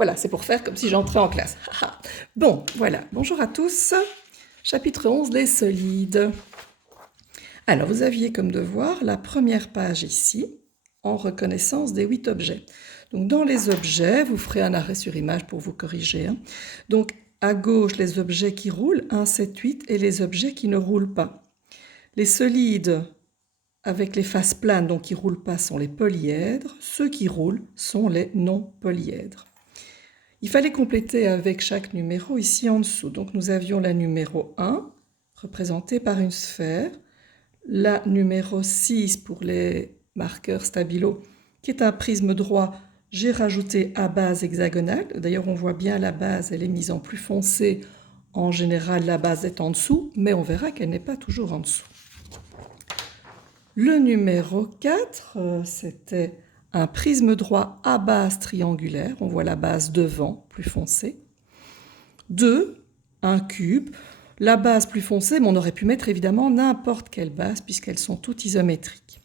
Voilà, c'est pour faire comme si j'entrais en classe. Bon, voilà, bonjour à tous. Chapitre 11, les solides. Alors, vous aviez comme devoir la première page ici, en reconnaissance des 8 objets. Donc, dans les objets, vous ferez un arrêt sur image pour vous corriger. Donc, à gauche, les objets qui roulent, 1, 7, 8, et les objets qui ne roulent pas. Les solides avec les faces planes, donc qui ne roulent pas, sont les polyèdres. Ceux qui roulent sont les non-polyèdres. Il fallait compléter avec chaque numéro ici en dessous. Donc nous avions la numéro 1, représentée par une sphère, la numéro 6 pour les marqueurs stabilo, qui est un prisme droit. J'ai rajouté à base hexagonale. D'ailleurs, on voit bien la base, elle est mise en plus foncé. En général, la base est en dessous, mais on verra qu'elle n'est pas toujours en dessous. Le numéro 4, c'était un prisme droit à base triangulaire. On voit la base devant, plus foncée. 2, un cube. La base plus foncée, mais on aurait pu mettre évidemment n'importe quelle base puisqu'elles sont toutes isométriques.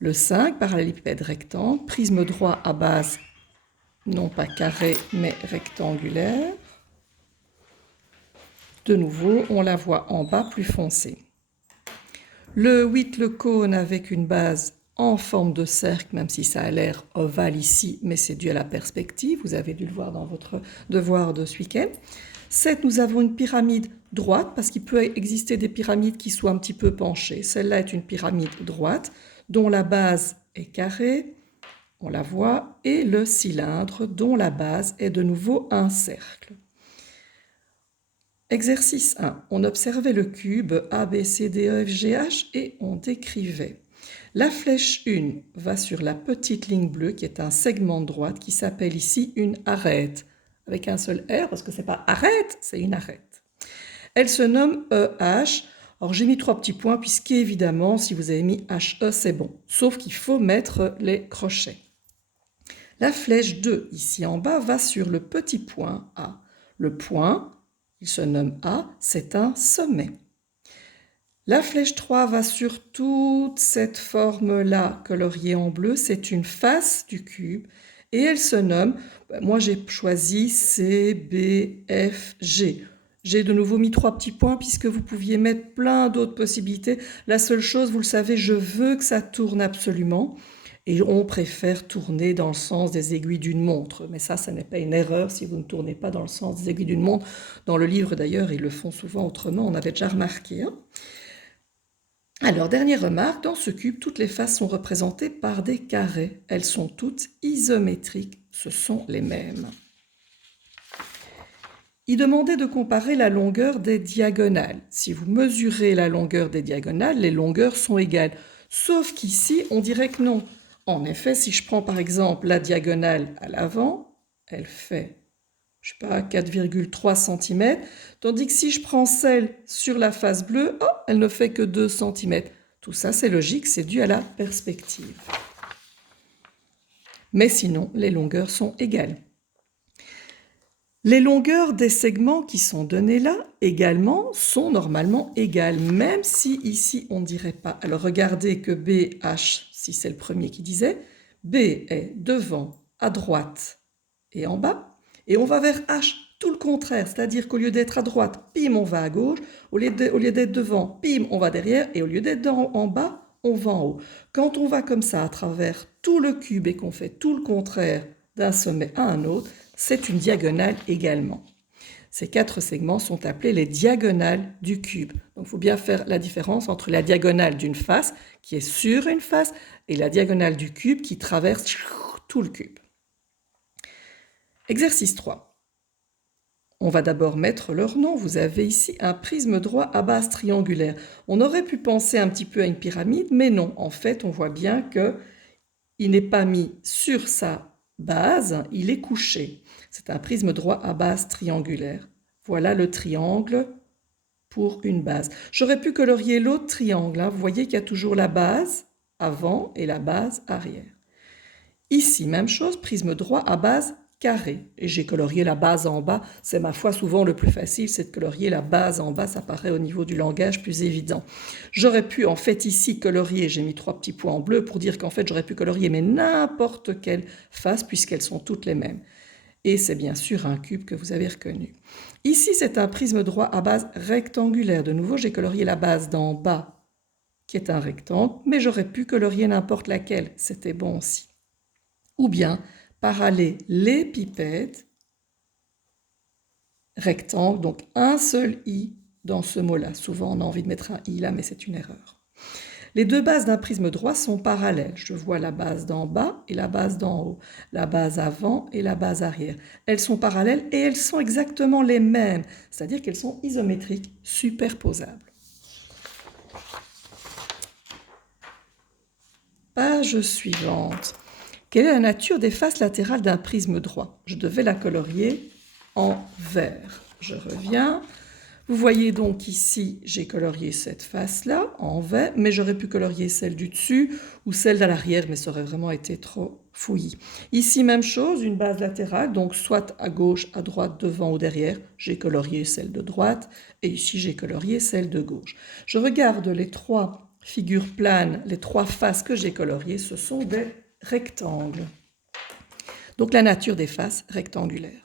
Le 5, parallélépipède rectangle, prisme droit à base non pas carré mais rectangulaire. De nouveau, on la voit en bas plus foncée. Le 8, le cône avec une base en forme de cercle, même si ça a l'air ovale ici, mais c'est dû à la perspective. Vous avez dû le voir dans votre devoir de ce week-end. 7, nous avons une pyramide droite, parce qu'il peut exister des pyramides qui soient un petit peu penchées. Celle-là est une pyramide droite, dont la base est carrée, on la voit, et le cylindre, dont la base est de nouveau un cercle. Exercice 1. On observait le cube A, B, C, D, E, F, G, H et on décrivait. La flèche 1 va sur la petite ligne bleue qui est un segment de droite qui s'appelle ici une arête, avec un seul R parce que ce n'est pas arête, c'est une arête. Elle se nomme EH. Alors j'ai mis 3 petits points puisqu'évidemment si vous avez mis HE c'est bon, sauf qu'il faut mettre les crochets. La flèche 2 ici en bas va sur le petit point A. Le point, il se nomme A, c'est un sommet. La flèche 3 va sur toute cette forme-là coloriée en bleu, c'est une face du cube et elle se nomme, moi j'ai choisi C, B, F, G. J'ai de nouveau mis 3 petits points puisque vous pouviez mettre plein d'autres possibilités. La seule chose, vous le savez, je veux que ça tourne absolument. Et on préfère tourner dans le sens des aiguilles d'une montre. Mais ça n'est pas une erreur si vous ne tournez pas dans le sens des aiguilles d'une montre. Dans le livre d'ailleurs, ils le font souvent autrement, on avait déjà remarqué. Alors, dernière remarque, dans ce cube, toutes les faces sont représentées par des carrés. Elles sont toutes isométriques, ce sont les mêmes. Il demandait de comparer la longueur des diagonales. Si vous mesurez la longueur des diagonales, les longueurs sont égales. Sauf qu'ici, on dirait que non. En effet, si je prends par exemple la diagonale à l'avant, elle fait, je sais pas, 4,3 cm, tandis que si je prends celle sur la face bleue, oh, elle ne fait que 2 cm. Tout ça, c'est logique, c'est dû à la perspective. Mais sinon, les longueurs sont égales. Les longueurs des segments qui sont donnés là, également, sont normalement égales, même si ici, on ne dirait pas. Alors, regardez que BH, si c'est le premier qui disait, B est devant, à droite et en bas, et on va vers H, tout le contraire, c'est-à-dire qu'au lieu d'être à droite, pim, on va à gauche, au lieu d'être devant, pim, on va derrière, et au lieu d'être en bas, on va en haut. Quand on va comme ça à travers tout le cube et qu'on fait tout le contraire d'un sommet à un autre, c'est une diagonale également. Ces 4 segments sont appelés les diagonales du cube. Donc il faut bien faire la différence entre la diagonale d'une face qui est sur une face et la diagonale du cube qui traverse tout le cube. Exercice 3. On va d'abord mettre leur nom. Vous avez ici un prisme droit à base triangulaire. On aurait pu penser un petit peu à une pyramide, mais non. En fait, on voit bien qu'il n'est pas mis sur sa base, il est couché. C'est un prisme droit à base triangulaire. Voilà le triangle pour une base. J'aurais pu colorier l'autre triangle. Vous voyez qu'il y a toujours la base avant et la base arrière. Ici, même chose, prisme droit à base carré. Et j'ai colorié la base en bas. C'est ma foi souvent le plus facile, c'est de colorier la base en bas. Ça paraît au niveau du langage plus évident. J'aurais pu en fait ici colorier, j'ai mis 3 petits points en bleu pour dire qu'en fait j'aurais pu colorier mais n'importe quelle face puisqu'elles sont toutes les mêmes. Et c'est bien sûr un cube que vous avez reconnu. Ici, c'est un prisme droit à base rectangulaire. De nouveau, j'ai colorié la base d'en bas, qui est un rectangle, mais j'aurais pu colorier n'importe laquelle. C'était bon aussi. Ou bien parallélépipède, rectangle, donc un seul i dans ce mot-là. Souvent, on a envie de mettre un i là, mais c'est une erreur. Les deux bases d'un prisme droit sont parallèles. Je vois la base d'en bas et la base d'en haut, la base avant et la base arrière. Elles sont parallèles et elles sont exactement les mêmes, c'est-à-dire qu'elles sont isométriques, superposables. Page suivante. Quelle est la nature des faces latérales d'un prisme droit? Je devais la colorier en vert. Je reviens. Vous voyez donc ici, j'ai colorié cette face-là en vert, mais j'aurais pu colorier celle du dessus ou celle de l'arrière, mais ça aurait vraiment été trop fouillis. Ici, même chose, une base latérale, donc soit à gauche, à droite, devant ou derrière. J'ai colorié celle de droite et ici, j'ai colorié celle de gauche. Je regarde les trois figures planes, les trois faces que j'ai coloriées, ce sont des rectangles. Donc la nature des faces rectangulaires.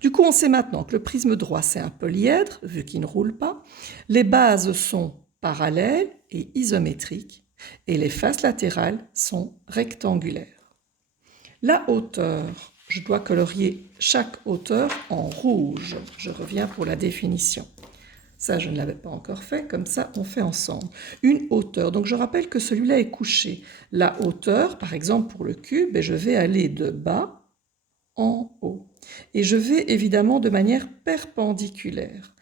Du coup, on sait maintenant que le prisme droit, c'est un polyèdre, vu qu'il ne roule pas. Les bases sont parallèles et isométriques, et les faces latérales sont rectangulaires. La hauteur, je dois colorier chaque hauteur en rouge. Je reviens pour la définition. Ça, je ne l'avais pas encore fait, comme ça, on fait ensemble. Une hauteur, donc je rappelle que celui-là est couché. La hauteur, par exemple, pour le cube, je vais aller de bas en haut. Et je vais évidemment de manière perpendiculaire.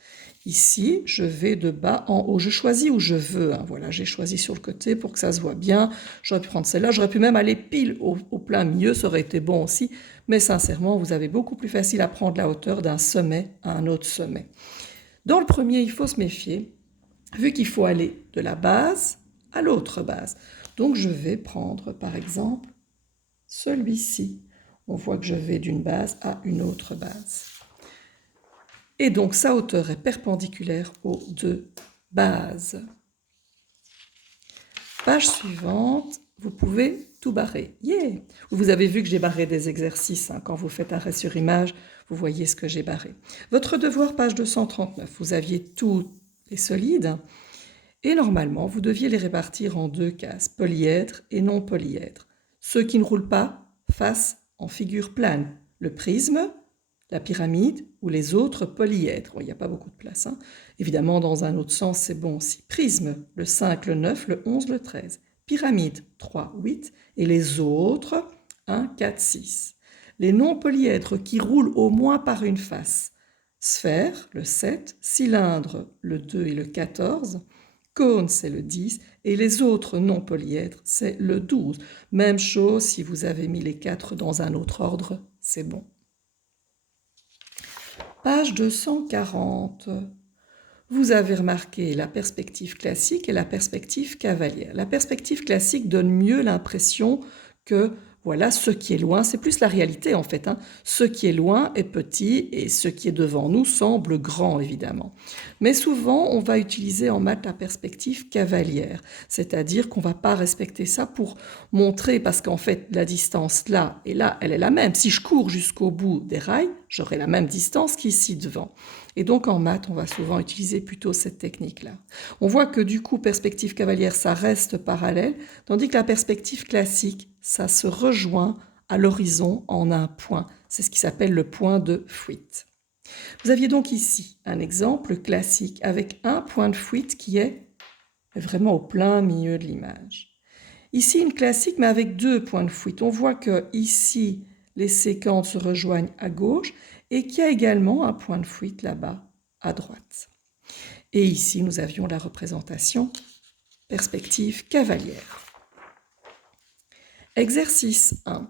Ici, je vais de bas en haut. Je choisis où je veux. Voilà, j'ai choisi sur le côté pour que ça se voit bien. J'aurais pu prendre celle-là. J'aurais pu même aller pile au plein milieu. Ça aurait été bon aussi. Mais sincèrement, vous avez beaucoup plus facile à prendre la hauteur d'un sommet à un autre sommet. Dans le premier, il faut se méfier, vu qu'il faut aller de la base à l'autre base. Donc, je vais prendre, par exemple, celui-ci. On voit que je vais d'une base à une autre base. Et donc, sa hauteur est perpendiculaire aux deux bases. Page suivante, vous pouvez tout barrer. Yeah! Vous avez vu que j'ai barré des exercices. Quand vous faites arrêt sur image, vous voyez ce que j'ai barré. Votre devoir, page 239, vous aviez tous les solides. Et normalement, vous deviez les répartir en deux cases, polyèdre et non polyèdre. Ceux qui ne roulent pas, face en figure plane, le prisme, la pyramide ou les autres polyèdres. Il n'y a pas beaucoup de place. Évidemment, dans un autre sens, c'est bon aussi. Prisme, le 5, le 9, le 11, le 13. Pyramide, 3, 8. Et les autres, 1, 4, 6. Les non-polyèdres qui roulent au moins par une face. Sphère, le 7. Cylindre, le 2 et le 14. Cône, c'est le 10, et les autres non-polyèdres, c'est le 12. Même chose, si vous avez mis les 4 dans un autre ordre, c'est bon. Page 240. Vous avez remarqué la perspective classique et la perspective cavalière. La perspective classique donne mieux l'impression que voilà, ce qui est loin, c'est plus la réalité en fait. Ce qui est loin est petit et ce qui est devant nous semble grand évidemment. Mais souvent, on va utiliser en maths la perspective cavalière, c'est-à-dire qu'on ne va pas respecter ça pour montrer, parce qu'en fait, la distance là et là, elle est la même. Si je cours jusqu'au bout des rails, j'aurai la même distance qu'ici devant. Et donc en maths, on va souvent utiliser plutôt cette technique-là. On voit que du coup, perspective cavalière, ça reste parallèle, tandis que la perspective classique, ça se rejoint à l'horizon en un point. C'est ce qui s'appelle le point de fuite. Vous aviez donc ici un exemple classique avec un point de fuite qui est vraiment au plein milieu de l'image. Ici, une classique, mais avec deux points de fuite. On voit que ici, les séquences se rejoignent à gauche et qu'il y a également un point de fuite là-bas à droite. Et ici, nous avions la représentation perspective cavalière. Exercice 1.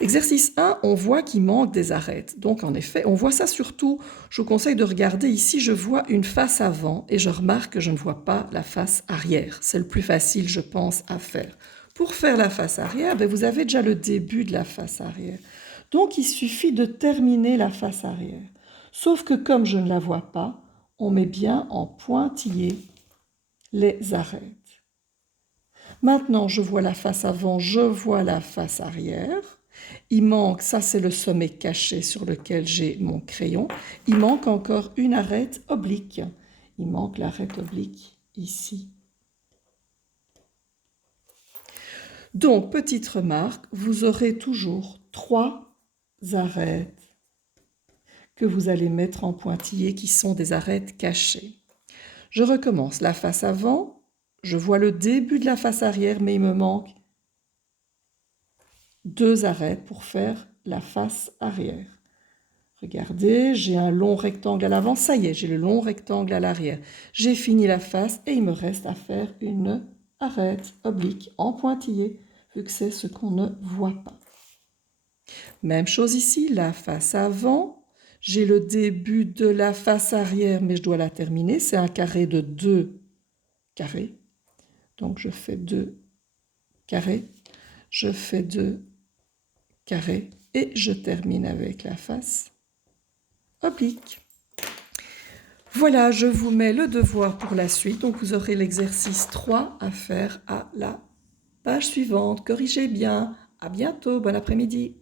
Exercice 1, on voit qu'il manque des arêtes. Donc en effet, on voit ça surtout, je vous conseille de regarder ici, je vois une face avant et je remarque que je ne vois pas la face arrière. C'est le plus facile, je pense, à faire. Pour faire la face arrière, vous avez déjà le début de la face arrière. Donc il suffit de terminer la face arrière. Sauf que comme je ne la vois pas, on met bien en pointillé les arêtes. Maintenant, je vois la face avant, je vois la face arrière. Il manque, ça c'est le sommet caché sur lequel j'ai mon crayon. Il manque encore une arête oblique. Il manque l'arête oblique ici. Donc, petite remarque, vous aurez toujours 3 arêtes que vous allez mettre en pointillé qui sont des arêtes cachées. Je recommence la face avant, je vois le début de la face arrière, mais il me manque 2 arêtes pour faire la face arrière. Regardez, j'ai un long rectangle à l'avant, ça y est, j'ai le long rectangle à l'arrière. J'ai fini la face et il me reste à faire une arête oblique en pointillé, vu que c'est ce qu'on ne voit pas. Même chose ici, la face avant. J'ai le début de la face arrière, mais je dois la terminer. C'est un carré de 2 carrés. Donc, je fais 2 carrés. Je fais 2 carrés. Et je termine avec la face oblique. Voilà, je vous mets le devoir pour la suite. Donc, vous aurez l'exercice 3 à faire à la page suivante. Corrigez bien. À bientôt. Bon après-midi.